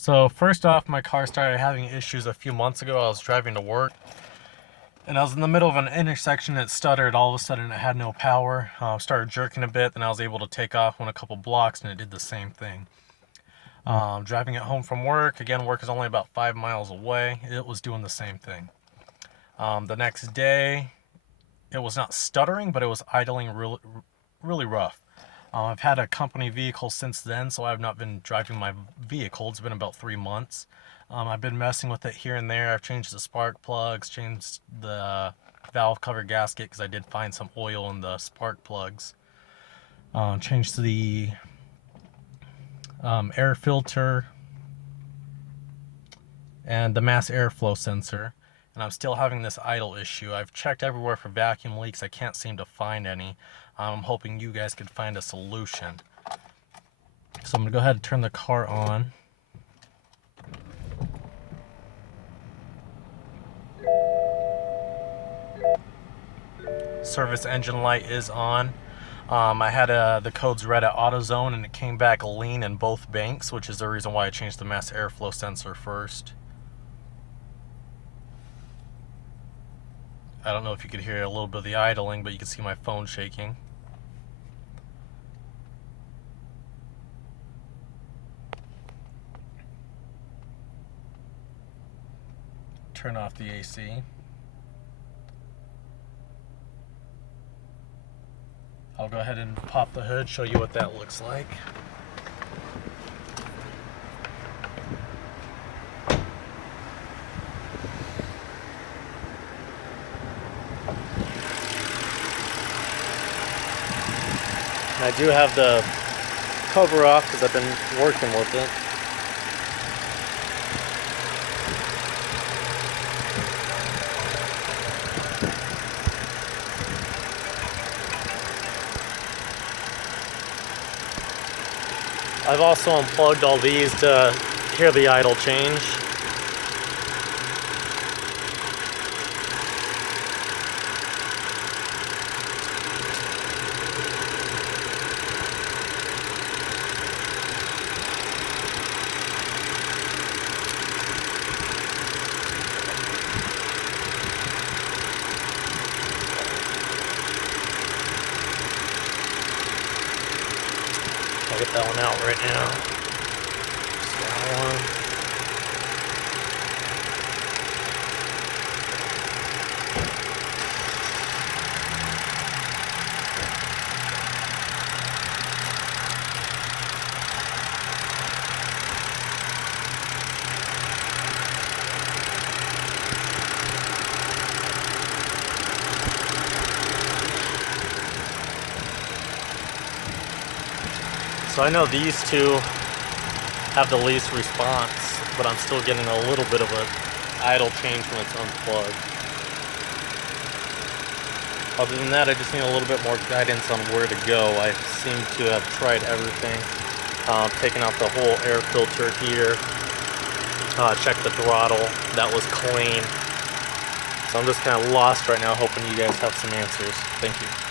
So first off, my car started having issues a few months ago. I was driving to work and I was in the middle of an intersection. It stuttered. All of a sudden it had no power. Started jerking a bit, then I was able to take off, went a couple blocks, and it did the same thing. Driving it home from work, again, work is only about 5 miles away. It was doing the same thing. The next day, it was not stuttering, but it was idling really rough. I've had a company vehicle since then, so I've not been driving my vehicle. It's been about 3 months. I've been messing with it here and there. I've changed the spark plugs, changed the valve cover gasket because I did find some oil in the spark plugs. Changed the air filter and the mass airflow sensor. And I'm still having this idle issue. I've checked everywhere for vacuum leaks. I can't seem to find any. I'm hoping you guys could find a solution. So I'm going to go ahead and turn the car on. Service engine light is on. I had the codes read at AutoZone and it came back lean in both banks, which is the reason why I changed the mass airflow sensor first. I don't know if you could hear a little bit of the idling, but you can see my phone shaking. Turn off the AC. I'll go ahead and pop the hood, show you what that looks like. And I do have the cover off because I've been working with it. I've also unplugged all these to hear the idle change. I'll get that one out right now. Just that one. So I know these two have the least response, but I'm still getting a little bit of an idle change when it's unplugged. Other than that, I just need a little bit more guidance on where to go. I seem to have tried everything. Taken out the whole air filter here. Checked the throttle. That was clean. So I'm just kind of lost right now, hoping you guys have some answers. Thank you.